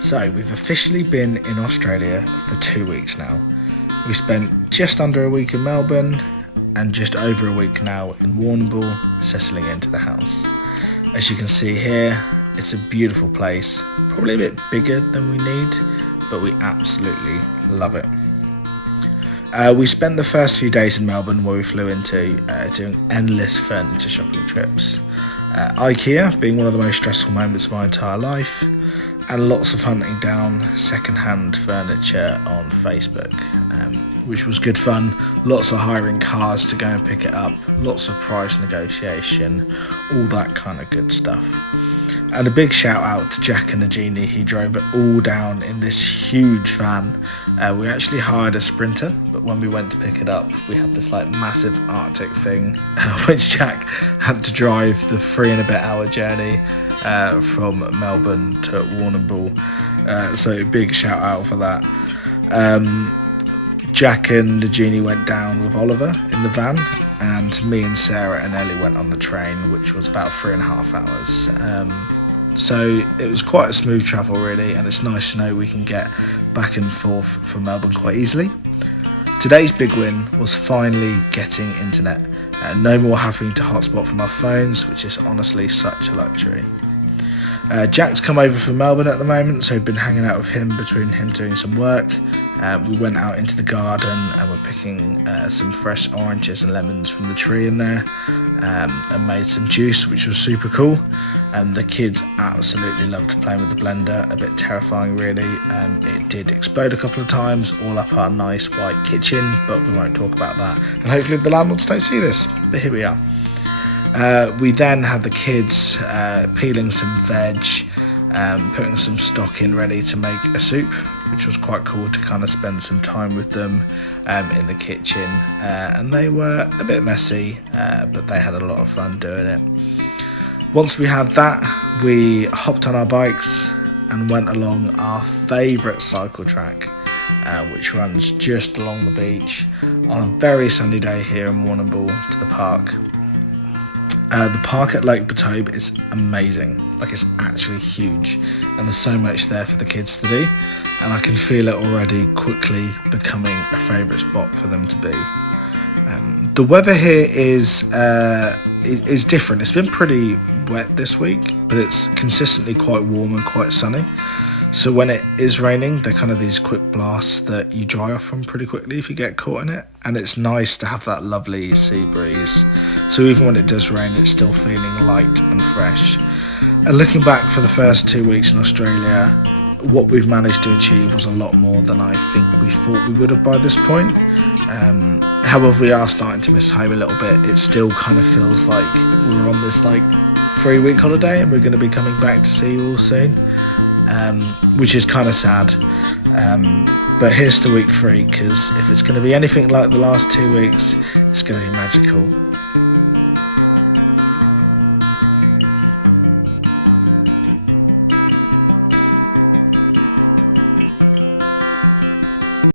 So we've officially been in Australia for 2 weeks now. We spent just under a week in Melbourne and just over a week now in Warrnambool, settling into the house. As you can see here, it's a beautiful place, probably a bit bigger than we need, but we absolutely love it. We spent the first few days in Melbourne where we flew into doing endless furniture shopping trips. IKEA being one of the most stressful moments of my entire life, and lots of hunting down second-hand furniture on Facebook, which was good fun. Lots of hiring cars to go and pick it up, lots of price negotiation, all that kind of good stuff. And a big shout out to Jack and the Genie, who drove it all down in this huge van. We actually hired a Sprinter, but when we went to pick it up, we had this massive Arctic thing, which Jack had to drive the 3 and a bit hour journey from Melbourne to Warrnambool. So big shout out for that. Jack and the Genie went down with Oliver in the van, and me and Sarah and Ellie went on the train, which was about 3.5 hours. So it was quite a smooth travel really, and it's nice to know we can get back and forth from Melbourne quite easily. Today's big win was finally getting internet. No more having to hotspot from our phones, which is honestly such a luxury. Jack's come over from Melbourne at the moment, so we've been hanging out with him between him doing some work. We went out into the garden and we're picking some fresh oranges and lemons from the tree in there, and made some juice, which was super cool. The kids absolutely loved playing with the blender, a bit terrifying really. It did explode a couple of times all up our nice white kitchen, but we won't talk about that, and hopefully the landlords don't see this, but here we are. We then had the kids peeling some veg, putting some stock in ready to make a soup, which was quite cool to kind of spend some time with them in the kitchen. And they were a bit messy, but they had a lot of fun doing it. Once we had that, we hopped on our bikes and went along our favourite cycle track, which runs just along the beach on a very sunny day here in Warrnambool to the park. The park at Lake Batobe is amazing, it's actually huge, and there's so much there for the kids to do, and I can feel it already quickly becoming a favourite spot for them to be. The weather here is different. It's been pretty wet this week, but it's consistently quite warm and quite sunny. So when it is raining, they're kind of these quick blasts that you dry off from pretty quickly if you get caught in it. And it's nice to have that lovely sea breeze. So even when it does rain, it's still feeling light and fresh. And looking back for the first 2 weeks in Australia, what we've managed to achieve was a lot more than I think we thought we would have by this point. However, we are starting to miss home a little bit. It still kind of feels like we're on this 3-week holiday and we're going to be coming back to see you all soon. Which is kind of sad, but here's to week 3, because if it's going to be anything like the last 2 weeks, it's going to be magical.